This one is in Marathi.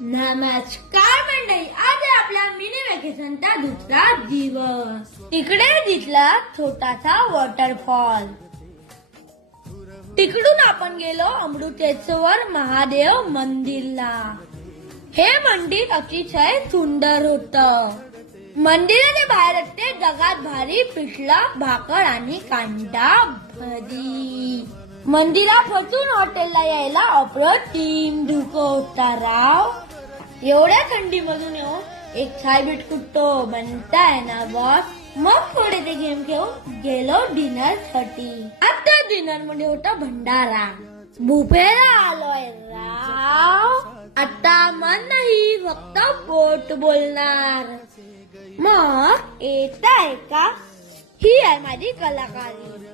नमस्कार मंडळी, आज आहे आपल्या मिनी व्हॅकेशनचा दुसरा दिवस. इकडे दिसला छोटासा वॉटरफॉल. तिकडून आपण गेलो अमृतेश्वर महादेव मंदिरला. हे मंदिर अतिशय सुंदर होतं. मंदिराच्या बाहेर असते जगात भारी पिठलं भाकर आणि कांदा भजी. मंदिरापासून हॉटेलला यायला अप्रतिम धुकं होता राव. एवढ्या थंडीमधून येऊन एक छाय बिटकुटतो बनताय ना बॉस. मग थोडे ते गेम खेळून गेलो डिनर साठी. आता डिनर मध्ये होता भंडारा. बुफेला आलोय राव. आता मन नाही, फक्त पोट बोलणार. मग येत आहे का? ही आहे माझी कलाकारी.